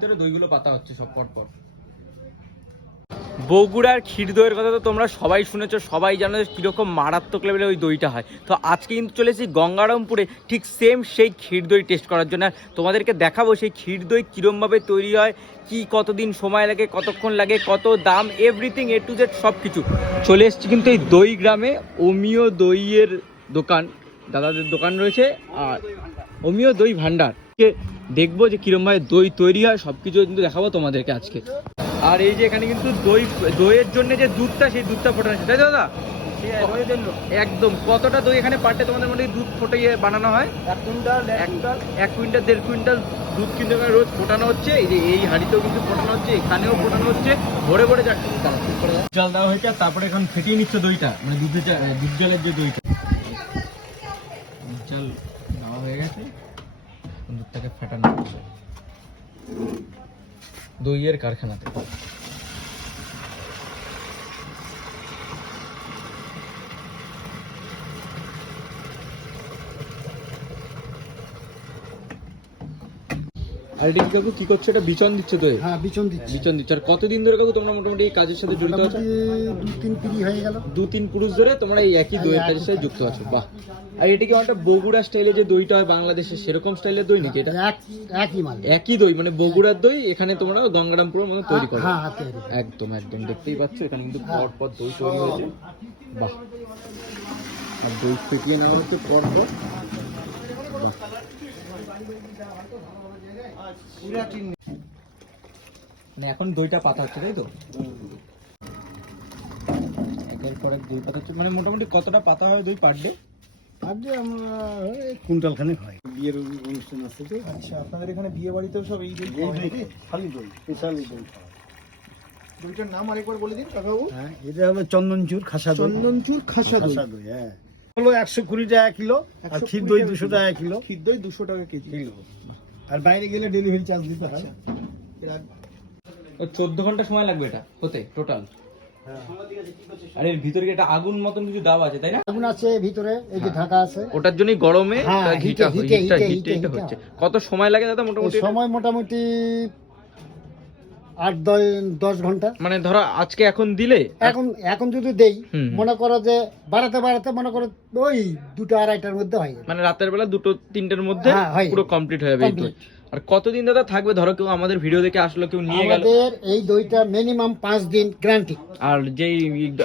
ভিতরে দইগুলো পাতা হচ্ছে সব পর পর বগুড়ার ক্ষীর দইয়ের কথা তো তোমরা সবাই শুনেছো, সবাই জানো যে কীরকম মারাত্মক লেভেলে ওই দইটা হয়। তো আজকে কিন্তু চলে এসেছি গঙ্গারামপুরে, ঠিক সেম সেই ক্ষীর দই টেস্ট করার জন্য। তোমাদেরকে দেখাবো সেই ক্ষীর দই কীরমভাবে তৈরি হয়, কি কতদিন সময় লাগে, কতক্ষণ লাগে, কত দাম এভরিথিং এ টু জেড সব কিছু চলে এসেছি কিন্তু এই দই গ্রামে অমিয় দইয়ের দোকান, দাদাদের দোকান রয়েছে, আর অমিয় দই ভান্ডার। কে দেখব যে কিরমভাবে দই তৈরি হয় সব কিছু কিন্তু দেখাবো তোমাদেরকে আজকে। আর এই যে এখানে কিন্তু দই দইয়ের জন্য যে দুধটা সেই দুধটা ফোটানো হচ্ছে তাই তো দাদা? একদম। কতটা দই এখানে পারটে তোমাদের মধ্যে দুধ ফোটাইয়ে বানানো হয়? এক কুইন্টাল এক এক- কুইন্টাল। এক কুইন্টাল দেড় কুইন্টাল দুধ কিন্তু এখানে রোজ ফোটানো হচ্ছে। এই যে এই হাঁড়িতেও কিন্তু ফোটানো হচ্ছে এখানেও ফোটানো হচ্ছে। ভরে ভরে যাচ্ছে। জল দেওয়া হয়েছে তারপরে এখন ফেটিয়ে নিচ্ছে দইটা মানে দুধের দুধ জলের যে দইটা। জল দেওয়া হয়ে গেছে। ফাটানো ফেটানো হচ্ছে দইয়ের কারখানাতে। আর এটা কি কাকু কি করছ? এটা বিচন দিচ্ছে তো হ্যাঁ বিচন দিচ্ছি। বিচন দিচ্ছে। আর কতদিন ধরে কাকু তোমরা মোটামুটি এই কাজের সাথে জড়িত আছো? দু তিন পিড়ি হয়ে গেল। দু তিন পুরুষ ধরে তোমরা এই একই দইয়ের কাজের সাথে যুক্ত আছো। বাহ। আর এটা কি অনেকটা বগুড়া স্টাইলে যে দইটা হয় বাংলাদেশে সেরকম স্টাইলের দই নাকি এটা? এক একই মাল। একই দই মানে বগুড়ার দই এখানে তোমরা গঙ্গারামপুরের মতো তৈরি করো। হ্যাঁ হ্যাঁ একদম একদম। দেখতেই পাচ্ছ এখানে কিন্তু পর পর দই তৈরি হয়েছে। বাহ। আর দই ফেটিয়ে নেওয়া হচ্ছে পর পর বাহ। মানে এখন দইটা পাতা হচ্ছে তাই তো? একের পর এক দই পাতা হচ্ছে। মানে মোটামুটি কতটা পাতা হয় দই পার ডে? আজকে আমরা কুইন্টাল খানিক হয়। বিয়ের অনুষ্ঠান আছে তো আচ্ছা আপনাদের এখানে বিয়ে বাড়িতেও সব এই দই? খালি দই। স্পেশালি দই। দইটার নাম আরেকবার বলে দিন কাকাবু হ্যাঁ এটা হলো চন্দনচুর খাসা দই। চন্দনচুর খাসা দই। খাসা দই হ্যাঁ। হলো একশো কুড়ি টাকা কিলো আর 120 ক্ষীর দই দুশো টাকা কিলো। ক্ষীর দই দুশো টাকা কেজি। কিলো আর বাইরে গেলে ডেলিভারি চার্জ দিতে হয়। চোদ্দ ঘণ্টা সময় লাগবে এটা? হতে টোটাল আর এর ভিতরে কি একটা আগুন মতন কিছু দাব আছে তাই না? আগুন আছে ভিতরে এই যে ঢাকা আছে। ওটার জন্যই গরমে হ্যাঁ, হিটটা হচ্ছে। কত সময় লাগে দাদা মোটামুটি সময় মোটামুটি আট দশ দশ ঘণ্টা। মানে ধরো আজকে এখন দিলে এখন এখন যদি দেই মনে করো যে বাড়াতে বাড়াতে মনে করো ওই দুটো আড়াইটার মধ্যে হয় মানে রাতের বেলা দুটো তিনটের মধ্যে হ্যাঁ, পুরো কমপ্লিট হয়ে যাবে। আর কতদিন দাদা থাকবে? ধরো কেউ আমাদের ভিডিও দেখে আসলো কেউ নিয়ে গেল। আমাদের এই দইটা মিনিমাম পাঁচ দিন গ্যারান্টি আর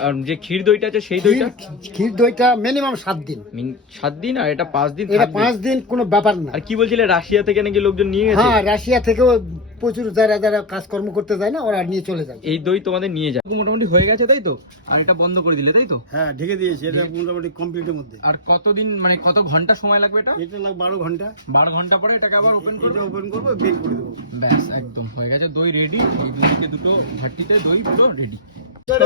আর যে ক্ষীর দইটা আছে সেই দইটা? ক্ষীর দইটা মিনিমাম সাত দিন। মিন- সাত দিন? আর এটা পাঁচ দিন এটা থাকবে। পাঁচ দিন কোনো ব্যাপার না। আর কি বলছিলে রাশিয়া থেকে নাকি লোকজন নিয়ে গেছে? হ্যাঁ রাশিয়া থেকেও প্রচুর যারা যারা কাজকর্ম করতে যায় না ওরা নিয়ে চলে যায়। এই দই তোমাদের নিয়ে যায়। মোটামুটি হয়ে গেছে তাই তো? আর এটা বন্ধ করে দিলে তাই তো? হ্যাঁ ঢেকে দিয়েছি এটা মোটামুটি কমপ্লিটের মধ্যে। আর কতদিন মানে কত ঘণ্টা সময় লাগবে এটা? এটা লাগ বারো ঘণ্টা। বারো ঘণ্টা পরে এটাকে আবার ওপেন করবে? এটা ওপেন করব বের করে দেবো। ব্যাস একদম হয়ে গেছে। দই রেডি দুদিকে দুটো ভাটিতে দই পুরো রেডি স্যার,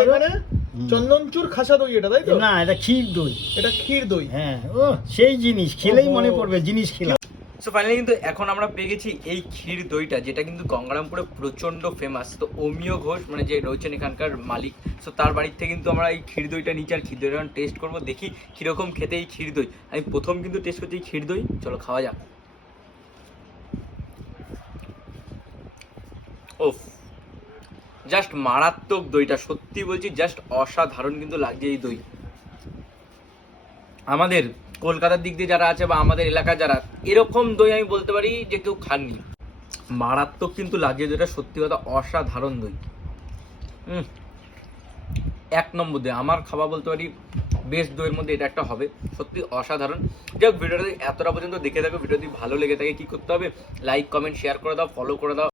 চন্দনচুর খাসা দই এটা তাই তো? না এটা ক্ষীর দই। এটা ক্ষীর দই। হ্যাঁ ও সেই জিনিস। খেলেই মনে পড়বে জিনিস খেলা সো ফাইনালি কিন্তু এখন আমরা পেয়ে গেছি এই ক্ষীর দইটা যেটা কিন্তু গঙ্গারামপুরে প্রচণ্ড ফেমাস তো অমিয় ঘোষ মানে যে রয়েছেন এখানকার মালিক সো তার বাড়ির থেকে কিন্তু আমরা এই ক্ষীর দইটা নিচে আর ক্ষীর দইটা টেস্ট করব দেখি কীরকম খেতে এই ক্ষীর দই। আমি প্রথম কিন্তু টেস্ট করছি এই ক্ষীর দই। চলো খাওয়া যাক। ওফ। জাস্ট মারাত্মক দইটা, সত্যি বলছি জাস্ট অসাধারণ কিন্তু লাগছে এই দই। আমাদের কলকাতার দিক দিয়ে যারা আছে বা আমাদের এলাকার যারা, এরকম দই আমি বলতে পারি যে কেউ খাননি। মারাত্মক কিন্তু লাগে দইটা, সত্যি কথা অসাধারণ দই। এক নম্বর দই, আমার খাওয়া বলতে পারি বেস্ট দইয়ের মধ্যে এটা একটা হবে, সত্যি অসাধারণ। যাক, ভিডিওটা এতটা পর্যন্ত দেখে থাকো ভিডিও যদি ভালো লেগে থাকে, কি করতে হবে? লাইক কমেন্ট শেয়ার করে দাও ফলো করে দাও।